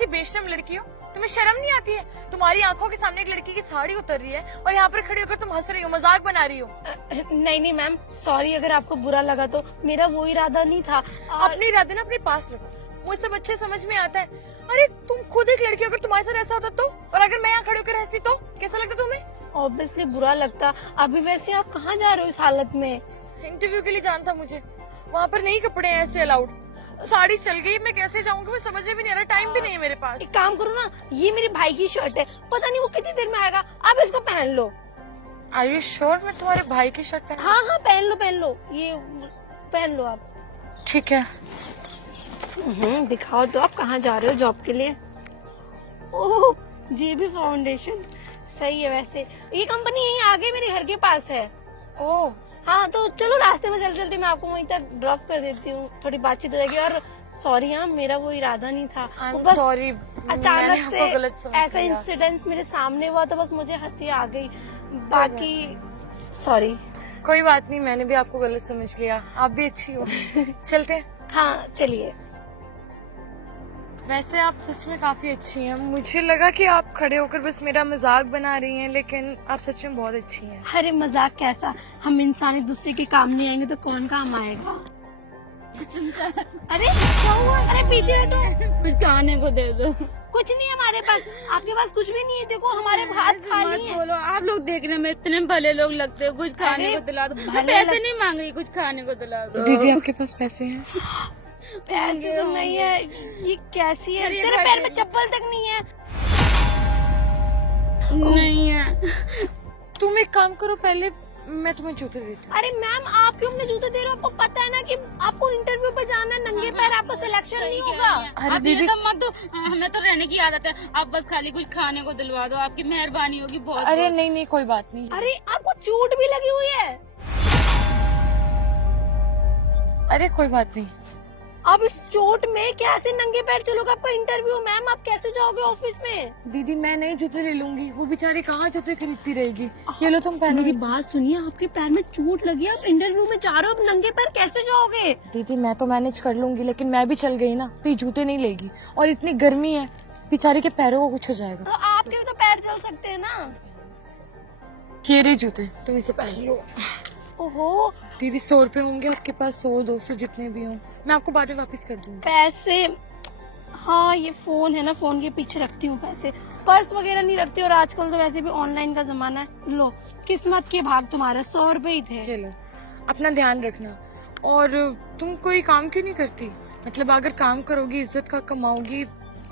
कैसी बेशरम लड़की हो, तुम्हें शर्म नहीं आती है? तुम्हारी आंखों के सामने एक लड़की की साड़ी उतर रही है और यहाँ पर खड़ी होकर तुम हंस रही हो, मजाक बना रही हो। नहीं नहीं मैम, सॉरी अगर आपको बुरा लगा तो, मेरा वो इरादा नहीं था। अपने इरादे ना अपने पास रखो, मुझे सब अच्छे समझ में आता है। अरे तुम खुद एक लड़की, अगर तुम्हारे साथ ऐसा होता तो, और अगर मैं यहाँ खड़ी होकर हंसी तो कैसा लगता तुम्हें? ऑब्वियसली बुरा लगता। अभी वैसे आप कहाँ जा रहे हो इस हालत में? इंटरव्यू के लिए जाना था मुझे, वहाँ पर नहीं कपड़े हैं ऐसे अलाउड। साड़ी चल गई, मैं कैसे जाऊंगी? मैं समझ में भी नहीं आ रहा, टाइम भी नहीं है मेरे पास। एक काम करो ना, ये मेरे भाई की शर्ट है, पता नहीं वो कितनी देर में आएगा, आप इसको पहन लो। आर यू श्योर मैं तुम्हारे भाई की शर्ट पहन? हाँ हाँ पहन लो, ये पहन लो आप। ठीक है। दिखाओ तो आप कहाँ जा रहे हो जॉब के लिए? ओह जेबी फाउंडेशन, सही है। वैसे ये कंपनी यहीं आगे मेरे घर के पास है। ओह हाँ तो चलो रास्ते में चलते चलते मैं आपको वहीं तक ड्रॉप कर देती हूँ, थोड़ी बातचीत हो जाएगी। और सॉरी हाँ, मेरा वो इरादा नहीं था। बस सॉरी, अचानक से ऐसा इंसिडेंट मेरे सामने हुआ तो बस मुझे हंसी आ गई, बाकी सॉरी। कोई बात नहीं, मैंने भी आपको गलत समझ लिया, आप भी अच्छी हो। चलते हैं। हाँ चलिए। वैसे आप सच में काफी अच्छी हैं, मुझे लगा कि आप खड़े होकर बस मेरा मजाक बना रही हैं, लेकिन आप सच में बहुत अच्छी हैं। अरे मजाक कैसा, हम इंसान एक दूसरे के काम नहीं आएंगे तो कौन काम आएगा? अरे क्या हुआ? अरे पीछे हटो, कुछ खाने को दे दो। कुछ नहीं हमारे पास, आपके पास कुछ भी नहीं है। देखो हमारे हाथ खाली है। बोलो, आप लोग देखने में इतने भले लोग लगते हो, कुछ खाने को दिला दो। पैसे नहीं मांग रही, कुछ खाने को दिला दो। दीदी आपके पास पैसे हैं? पैसे तो नहीं है। ये कैसी है? तेरे पैर में चप्पल तक नहीं है। नहीं है। तुम एक काम करो, पहले मैं तुम्हें जूते देती हूँ। अरे मैम आप क्यों अपने जूते दे रहे हो? आपको पता है ना कि आपको इंटरव्यू पे जाना है, नंगे पैर आपका सिलेक्शन नहीं होगा। अरे अब दीदी, ये सब मत दो, हमें तो रहने की आदत है। आप बस खाली कुछ खाने को दिलवा दो, आपकी मेहरबानी होगी बहुत। अरे नहीं नहीं कोई बात नहीं। अरे आपको चोट भी लगी हुई है। अरे कोई बात नहीं। अब इस चोट में कैसे नंगे पैर चलोगे? आपका इंटरव्यू मैम, आप कैसे जाओगे ऑफिस में? दीदी मैं नए जूते ले लूंगी, वो बेचारी कहाँ जूते खरीदती रहेगी। ये लो तुम पहनो। मेरी बात सुनिए, आपके पैर में चोट लगी है, आप इंटरव्यू में जा रहे हो, अब नंगे पैर कैसे जाओगे? दीदी मैं तो मैनेज कर लूंगी, लेकिन मैं भी चल गई ना तो ये जूते नहीं लेगी, और इतनी गर्मी है, बेचारी के पैरों को कुछ हो जाएगा। तो आपके भी तो पैर चल सकते हैं ना। ये रहे जूते, तुम इसे पहन लो। ओहो दीदी 100 रुपए होंगे आपके पास? 100-200 जितने भी हों, मैं आपको बाद में वापस कर दूंगी। पैसे, हाँ ये फोन है ना, फोन के पीछे रखती हूँ पैसे, पर्स वगैरह नहीं रखती। और आजकल तो वैसे भी ऑनलाइन का जमाना है। लो किस्मत के भाग तुम्हारे 100 रुपए ही थे। चलो अपना ध्यान रखना। और तुम कोई काम क्यों नहीं करती? मतलब अगर काम करोगी, इज्जत का कमाओगी,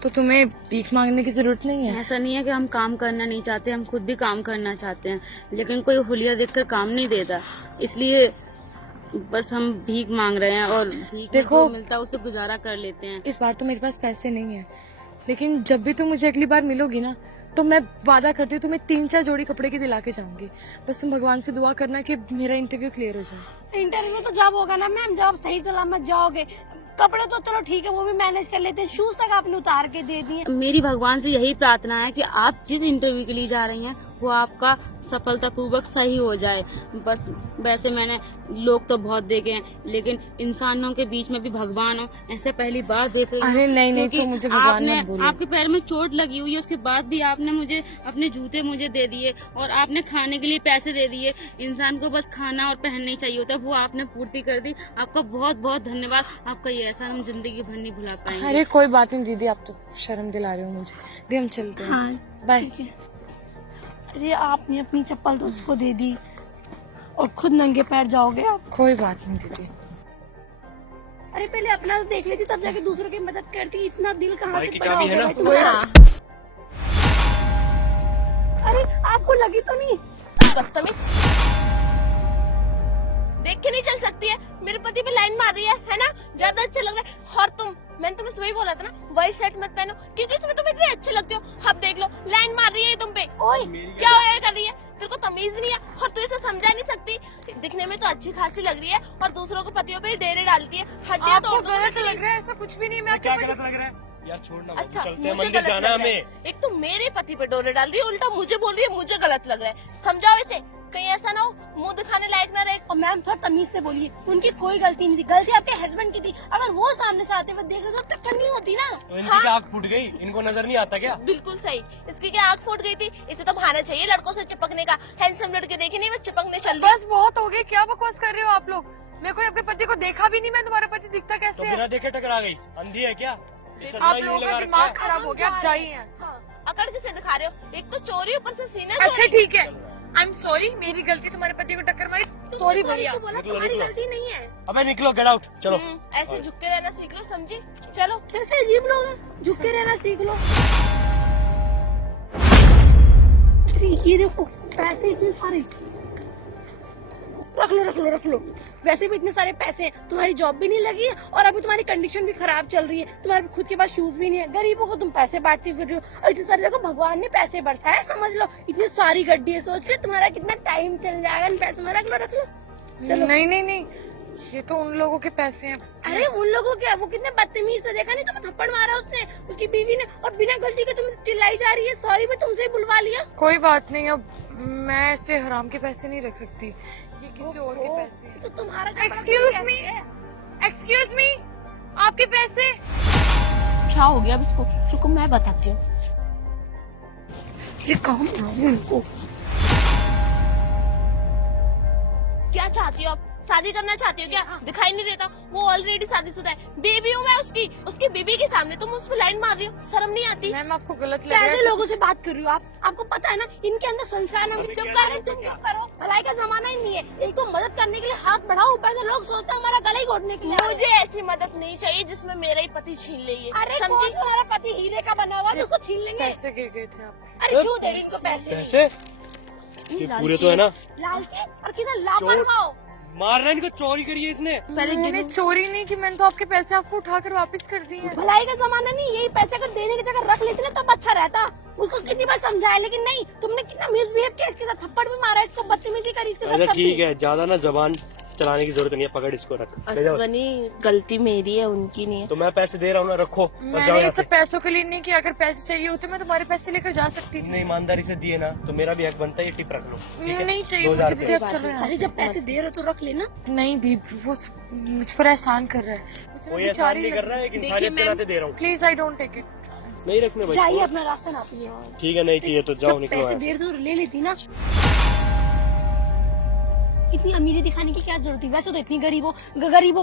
तो तुम्हें भीख मांगने की जरूरत नहीं है। ऐसा नहीं है कि हम काम करना नहीं चाहते, हम खुद भी काम करना चाहते हैं, लेकिन कोई हुलिया देखकर काम नहीं देता, इसलिए बस हम भीख मांग रहे हैं। और भीख देखो, जो मिलता है उससे गुजारा कर लेते हैं। इस बार तो मेरे पास पैसे नहीं है, लेकिन जब भी तुम मुझे अगली बार मिलोगी ना, तो मैं वादा करती हूँ तुम्हें 3-4 जोड़ी कपड़े की दिला के जाऊंगी। बस तुम भगवान से दुआ करना कि मेरा इंटरव्यू क्लियर हो जाए। इंटरव्यू तो जब होगा ना मैम, जब सही सलामत जाओगे। कपड़े तो चलो ठीक है, वो भी मैनेज कर लेते हैं, शूज तक आपने उतार के दे दिए। मेरी भगवान से यही प्रार्थना है कि आप जिस इंटरव्यू के लिए जा रही हैं वो आपका सफलतापूर्वक सही हो जाए। बस वैसे मैंने लोग तो बहुत देखे हैं, लेकिन इंसानों के बीच में भी भगवान हो, ऐसे पहली बार देख रही हूँ। अरे नहीं नहीं, तो मुझे भगवान मत बोलो। आपके पैर में चोट लगी हुई है, उसके बाद भी आपने मुझे अपने जूते मुझे दे दिए, और आपने खाने के लिए पैसे दे दिए। इंसान को बस खाना और पहनना ही चाहिए होता है, वो आपने पूर्ति कर दी। आपका बहुत बहुत धन्यवाद। आपका ये एहसान हम जिंदगी भर नहीं भुला पाएंगे। अरे कोई बात नहीं दीदी, आप तो शर्म दिला रहे हो मुझे। भी हम चलते हैं। हाँ बाय। ठीक है। अरे आपने अपनी चप्पल तो उसको दे दी और खुद नंगे पैर जाओगे आप? कोई बात नहीं दीदी। अरे पहले अपना तो देख लेती, तब जाके दूसरों की मदद करती। इतना दिल कहाँ से की पैदा चाबी हो है गया ना? भाई तुम्हारा? अरे आपको लगी तो नहीं? देख के नहीं चल सकती है? मेरे पति पे लाइन मार रही है ना? ज्यादा अच्छा लग रहा है। और तुम, मैंने तुम्हें सुबह ही बोला था ना, वाइट शर्ट मत पहनो, क्योंकि इसमें तुम इतने अच्छे लगते हो। अब देख लो, लाइन मार रही है तुम पे। ओए क्या होया कर रही है? तेरे को तमीज नहीं है, और तू इसे समझा नहीं सकती। दिखने में तो अच्छी खासी लग रही है, और दूसरों को पतियों पे डेरे डालती है। हड्डियां तोड़ दो। गलत लग रहा है? ऐसा कुछ भी नहीं। मैं क्या आपके गलत लग रहा है यार? छोड़ना, अच्छा चलते हैं, मुझे मंदिर गलत जाना लग रहा हमें। है। एक तो मेरे पति पे डोरे डाल रही है, उल्टा मुझे बोल रही है मुझे गलत लग रहा है। समझाओ इसे। कहीं ऐसा ना हो मुंह दिखाने लायक ना रहे। और मैम थोड़ा तमीज से बोलिए, उनकी कोई गलती नहीं थी, गलती आपके हस्बैंड की थी। अगर वो सामने से आते हुए देख रहे तो टक्कर नहीं होती ना। तो इनकी क्या आँख फूट गई? इनको नजर नहीं आता क्या? बिल्कुल सही, इसकी क्या आँख फूट गई थी? इसे तो बहाना चाहिए लड़कों से चिपकने का। हैंडसम लड़के देखे नहीं, वो चिपकने चल रही। बस बहुत हो गए, क्या बकवास कर रहे हो आप लोग? मेरे को अपने पति को देखा भी नहीं, मैं तुम्हारा पति दिखता तो कैसे है? बिना देखे टकरा गई? अंधी है क्या? ये चश्मा आप ही लोगों नहीं का लगा दिमाग रखा खराब हो गया, आप जाइए यहाँ से। हाँ, अकड़ किसे दिखा रहे हो? एक तो चोरी, ऊपर से सीना अच्छा चोरी। ठीक है, आई एम सॉरी, मेरी गलती, तुम्हारे पति को टक्कर मारी, सॉरी भैया। तो बोला निकलो, तुम्हारी निकलो। गलती नहीं है। अबे निकलो, गेट आउट, चलो। ऐसे झुक के रहना सीख लो, समझी? चलो। कैसे अजीब लोग हैं, झुक के रहना सीख लो। अरे ये देखो पैसे इतने सारे, रख लो रख लो रख लो। वैसे भी इतने सारे पैसे हैं, तुम्हारी जॉब भी नहीं लगी है और अभी तुम्हारी कंडीशन भी खराब चल रही है, तुम्हारे खुद के पास शूज भी नहीं है, गरीबों को तुम पैसे बांटती फिर रही हो। और इतने सारे देखो भगवान ने पैसे बरसाए, समझ लो। इतनी सारी गड्डी है, सोच रहे तुम्हारा कितना टाइम चल जाएगा इन पैसों में। रख लो चलो। नहीं नहीं नहीं, ये तो उन लोगों के पैसे हैं। अरे उन लोगों के, वो कितने बदतमीज से, देखा नहीं तुम्हें थप्पड़ मारा उसने, उसकी बीवी ने, और बिना गलती के तुम चिल्लाई जा रही है। सॉरी मैं तुमसे ही बुलवा लिया। कोई बात नहीं, अब मैं ऐसे हराम के पैसे नहीं रख सकती, ये किसी और के पैसे हैं। तो तुम्हारा एक्सक्यूज मी, आपके पैसे। क्या हो गया अब इसको? रुको मैं बताती हूँ। ये काम इनको। क्या चाहती हो आप? शादी करना चाहती हो क्या? दिखाई नहीं देता? वो ऑलरेडी शादीशुदा है, बेबी हूँ मैं उसकी बीबी के सामने तुम उस पर लाइन मार रही हो, शर्म नहीं आती? मैम आपको गलत लग रहा कैसे है। लोगों से बात कर रही हो आप? आपको पता है ना इनके अंदर संस्कार नहीं। चुप कर, तुम चुप करो। भलाई का जमाना ही नहीं है। एक तो मदद करने के लिए हाथ बढ़ाओ, ऊपर से लोग सोचते हैं हमारा गला ही घोटने के लिए। मुझे ऐसी मदद नहीं चाहिए जिसमें मेरा ही पति छीन ले ये। अरे कौन समझी? सा हमारा पति हीरे का बना हुआ, उसको छीन लेंगे? पैसे गिर गए थे आपके। अरे क्यों दे इनको पैसे? पैसे ये पूरे तो है ना? लालची और किधर लापरवाह हो। मारना इनको, चोरी करी है इसने। मैंने चोरी नहीं की, मैंने तो आपके पैसे आपको उठाकर वापस कर दिए हैं। भलाई का जमाना नहीं, यही पैसे अगर देने की जगह रख लेते ना तब अच्छा रहता। उसको कितनी बार समझाया लेकिन नहीं, तुमने कितना मिसबिहेव किया इसके साथ, थप्पड़ भी मारा, इसको बदतमीजी करी इसके साथ। अच्छा तब भी। ठीक है, ज्यादा ना जबान चलाने की जरूरत नहीं है, पकड़ इसको, रख ले जाओ। अश्वनी, गलती मेरी है, उनकी नहीं है। तो मैं पैसे दे रहा हूँ ना, रखो और जाओ मैंने ये यहाँ सब से। पैसों के लिए नहीं किया, अगर पैसे चाहिए होते मैं तुम्हारे पैसे लेकर जा सकती थी। तुमने ईमानदारी से दिए ना, तो मेरा भी हक बनता है, ये टिप रख लो, ठीक है? नहीं चाहिए 2000 मुझे दीदी, अब चलो यहाँ अरे से। जब पैसे दे रहे हो तो रख लेना। नहीं दीदी, वो मुझ पर एहसान कर रहा है, उसे कोई मैं एहसान बेचारी नहीं कर रहा है, एक इंसानियत के नाते दे रहा हूँ। Please I don't take it. नहीं रखने भाई, चाहिए अपना रास्ता नापिए। ठीक है, नहीं चाहिए तो जाओ, जब निकलो पैसे यहाँ दे से। रहे तो ले लेती ना। इतनी अमीरी दिखाने की क्या जरूरत थी? वैसे तो इतनी गरीबों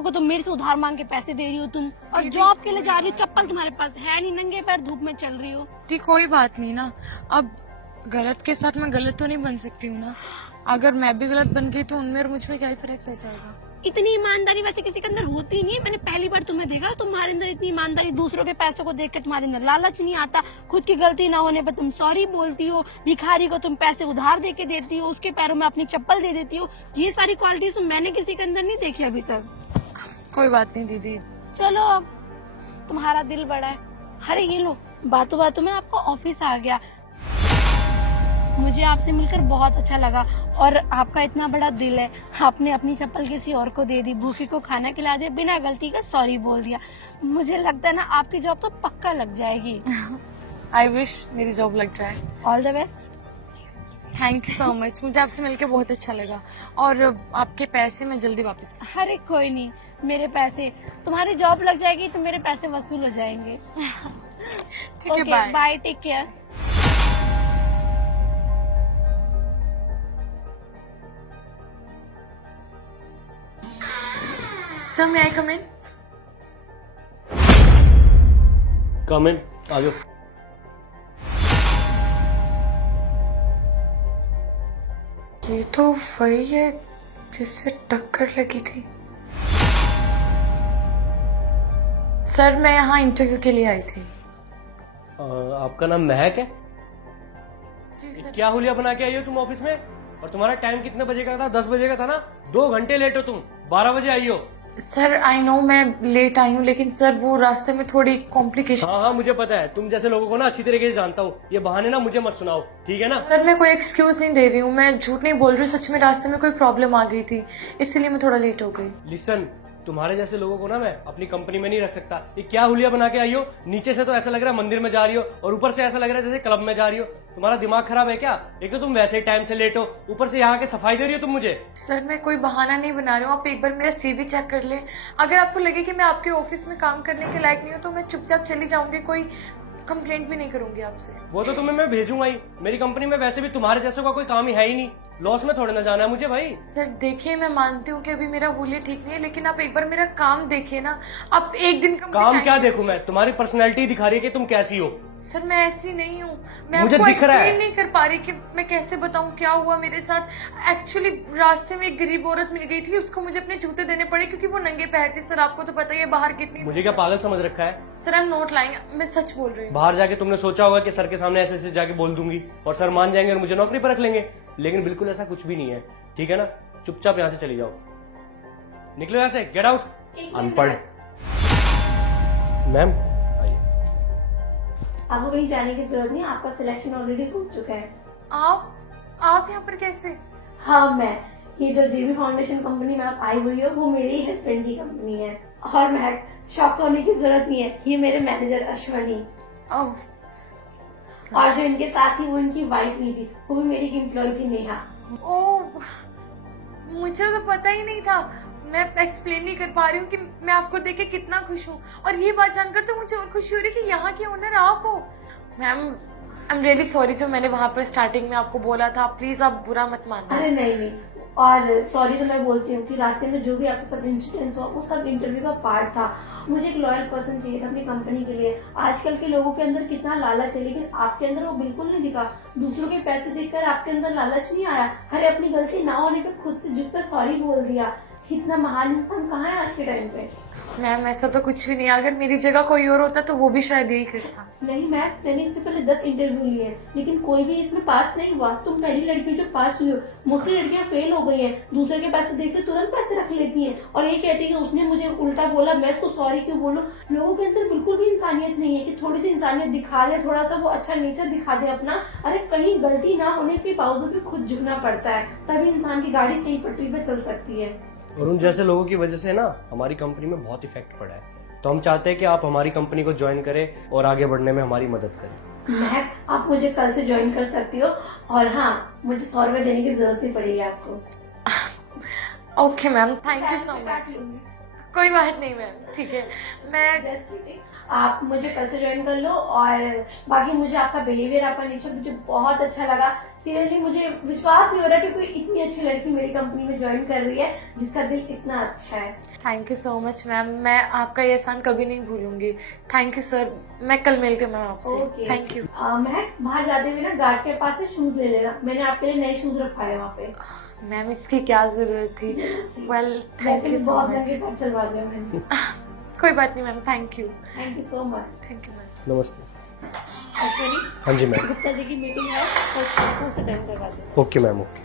को तो मेरे से उधार मांग के पैसे दे रही हो तुम, और जॉब के लिए जा रही हो, चप्पल तुम्हारे पास है नहीं, नंगे पैर धूप में चल रही हो। दी कोई बात नहीं ना, अब गलत के साथ मैं गलत तो नहीं बन सकती हूँ ना। अगर मैं भी गलत बन गई तो उनमें और मुझ में क्या ही फर्क रह जाएगा। इतनी ईमानदारी वैसे किसी के अंदर होती नहीं है। मैंने पहली बार तुम्हें देखा तुम्हारे अंदर इतनी ईमानदारी। दूसरों के पैसों को देख के तुम्हारे अंदर लालच नहीं आता, खुद की गलती ना होने पर तुम सॉरी बोलती हो, भिखारी को तुम पैसे उधार दे के देती हो, उसके पैरों में अपनी चप्पल दे देती हो। ये सारी क्वालिटीज मैंने किसी के अंदर नहीं देखी अभी तक। कोई बात नहीं दीदी। चलो अब तुम्हारा दिल बड़ा है। अरे ये लो, बातों बातों में आपका ऑफिस आ गया। मुझे आपसे मिलकर बहुत अच्छा लगा, और आपका इतना बड़ा दिल है, आपने अपनी चप्पल किसी और को दे दी, भूखे को खाना खिला दिया, बिना गलती का सॉरी बोल दिया। मुझे लगता है ना आपकी जॉब तो पक्का लग जाएगी। आई विश मेरी जॉब लग जाए। All the best. Thank you so much, मुझे आपसे मिलकर बहुत अच्छा लगा, और आपके पैसे मैं जल्दी वापस कर। अरे कोई नहीं, मेरे पैसे, तुम्हारी जॉब लग जाएगी तो मेरे पैसे वसूल हो जाएंगे। ठीक है, bye. Bye, take care. Sir मैं आई कम इन? कम इन, आ जाओ। ये तो वही है जिससे टक्कर लगी थी। सर मैं यहाँ इंटरव्यू के लिए आई थी। आपका नाम महक है? जी ये सर। क्या हुलिया बना के आई हो तुम ऑफिस में? और तुम्हारा टाइम कितने बजे का था? 10 बजे का था ना? 2 घंटे लेट हो तुम, 12 बजे आई हो। सर आई नो मैं लेट आई हूँ, लेकिन सर वो रास्ते में थोड़ी कॉम्प्लिकेशन। हाँ हाँ मुझे पता है, तुम जैसे लोगों को ना अच्छी तरीके से जानता हूँ। ये बहाने ना मुझे मत सुनाओ, ठीक है ना? सर मैं कोई एक्सक्यूज नहीं दे रही हूँ, मैं झूठ नहीं बोल रही हूँ, सच में रास्ते में कोई प्रॉब्लम आ गई थी, इसीलिए मैं थोड़ा लेट हो गई। लिसन, तुम्हारे जैसे लोगों को ना मैं अपनी कंपनी में नहीं रख सकता। ये क्या हुलिया बना के आई हो? नीचे से तो ऐसा लग रहा है मंदिर में जा रही हो और ऊपर से ऐसा लग रहा है जैसे क्लब में जा रही हो। तुम्हारा दिमाग खराब है क्या? एक तो तुम वैसे ही टाइम से लेट हो, ऊपर से यहाँ के सफाई दे रही हो तुम मुझे। सर मैं कोई बहाना नहीं बना रही हूँ, आप एक बार मेरा सीवी चेक कर लें। अगर आपको लगे कि मैं आपके ऑफिस में काम करने के लायक नहीं हूँ तो मैं चुपचाप चली जाऊंगी, कोई कंप्लेंट भी नहीं करूंगी आपसे। वो तो तुम्हें मैं भेजूंगा ही। मेरी कंपनी में वैसे भी तुम्हारे जैसे का कोई काम ही है ही नहीं। लॉस में थोड़े ना जाना है मुझे भाई। सर देखिए, मैं मानती हूँ कि अभी मेरा हुलिया ठीक नहीं है, लेकिन आप एक बार मेरा काम देखिए ना। आप एक दिन का मुझे काम time क्या दीजिए। देखूं मैं? तुम्हारी पर्सनैलिटी दिखा रही है कि तुम कैसी हो। सर मैं ऐसी नहीं हूँ, मैं मुझे आपको दिख रहा है। एक्सप्लेन नहीं कर पा रही कि मैं कैसे बताऊँ क्या हुआ मेरे साथ। एक्चुअली रास्ते में एक गरीब औरत मिल गई थी, उसको मुझे अपने जूते देने पड़े क्योंकि वो नंगे पैर थी। सर आपको तो पता ही है बाहर कितनी। मुझे क्या पागल समझ रखा है? Sir I am not lying, मैं सच बोल रही हूँ। बाहर जाके तुमने सोचा होगा कि सर के सामने ऐसे ऐसे जाके बोल दूंगी और सर मान जाएंगे और मुझे नौकरी पर रख लेंगे, लेकिन बिल्कुल ऐसा कुछ भी नहीं है। ठीक है ना? चुपचाप यहाँ से चली जाओ, निकलो यहाँ से, गेट आउट। अनपढ़। मैम आइए। आपको कहीं जाने की जरूरत नहीं, आपका सिलेक्शन ऑलरेडी हो चुका है। आप यहाँ पर कैसे? हाँ, मैं ये जो जेबी फाउंडेशन कंपनी में आप आई हुई हो वो मेरे ही हस्बैंड की कंपनी है। और मैं शॉक होने की जरूरत नहीं है, ये मेरे मैनेजर अश्वनी ओह, और जो इनके साथ थी वो इनकी वाइफ भी थी, वो भी मेरी एम्प्लॉय थी नेहा। ओह, मुझे तो पता ही नहीं था। मैं एक्सप्लेन नहीं कर पा रही हूँ कि मैं आपको देख के कितना खुश हूँ, और ये बात जानकर तो मुझे और खुशी हो रही है कि यहाँ के ओनर आप हो। Ma'am I am really sorry जो मैंने वहाँ पर स्टार्टिंग में आपको बोला था, प्लीज आप बुरा मत मानना। अरे नहीं नहीं, और सॉरी तो मैं बोलती हूँ कि रास्ते में जो भी आपके सब इंसिडेंट्स हुआ वो सब इंटरव्यू का पार्ट था। मुझे एक लॉयल पर्सन चाहिए था अपनी कंपनी के लिए। आजकल के लोगों के अंदर कितना लालच है, लेकिन आपके अंदर वो बिल्कुल नहीं दिखा। दूसरों के पैसे देखकर आपके अंदर लालच नहीं आया। अरे अपनी गलती ना होने पे खुद से झुककर सॉरी बोल दिया। इतना महान इंसान कहाँ है आज के टाइम पे? मैम ऐसा तो कुछ भी नहीं, अगर मेरी जगह कोई और होता तो वो भी शायद यही करता। नहीं मैम, मैंने इससे पहले 10 इंटरव्यू लिए हैं, लेकिन कोई भी इसमें पास नहीं हुआ। तुम पहली लड़की जो पास हुई हो। मोस्टली लड़कियां फेल हो गई हैं, दूसरे के पैसे देखते तुरंत पैसे रख लेती हैं और ये कहती है कि उसने मुझे उल्टा बोला, मैं उसको सॉरी क्यों बोलूं। लोगों के अंदर बिल्कुल भी इंसानियत नहीं है कि थोड़ी सी इंसानियत दिखा दे, थोड़ा सा वो अच्छा नेचर दिखा दे अपना। अरे कहीं गलती ना होने के बावजूद भी खुद झुकना पड़ता है, तभी इंसान की गाड़ी सही पटरी पे चल सकती है। और उन जैसे लोगों की वजह से ना हमारी कंपनी में बहुत इफेक्ट पड़ा है, तो हम चाहते हैं कि आप हमारी कंपनी को ज्वाइन करें और आगे बढ़ने में हमारी मदद करें। महक, आप मुझे कल से ज्वाइन कर सकती हो, और हाँ मुझे 100 रुपए देने की जरूरत नहीं पड़ेगी आपको। Okay ma'am, thank you so much. कोई बात नहीं मैम, ठीक है। मैं आप मुझे कल से ज्वाइन कर लो, और बाकी मुझे आपका बिहेवियर, आपका नेचर मुझे बहुत अच्छा लगा। सीरियसली मुझे विश्वास नहीं हो रहा कि कोई इतनी अच्छी लड़की मेरी कंपनी में ज्वाइन कर रही है जिसका दिल इतना अच्छा है। Thank you so much ma'am, मैं आपका ये एहसान कभी नहीं भूलूंगी। थैंक यू सर, मैं कल मिलती हूँ मैम आपसे। Thank you. महक, बाहर जाते हुए ना गार्ड के पास से शूज ले लेना, मैंने आपके लिए नए शूज रखवाए वहाँ पे। मैम इसकी क्या जरूरत थी? वेल थैंक यू सो बहुत मच। लंबे पैर चलवा दिया मैंने। कोई बात नहीं ma'am, thank you. Thank you so much. Thank you ma'am. नमस्ते। एक्चुअली हाँ जी मैम। गुप्ता जी की मीटिंग है, तो उसको अटेंड करवा दें। Okay ma'am, okay.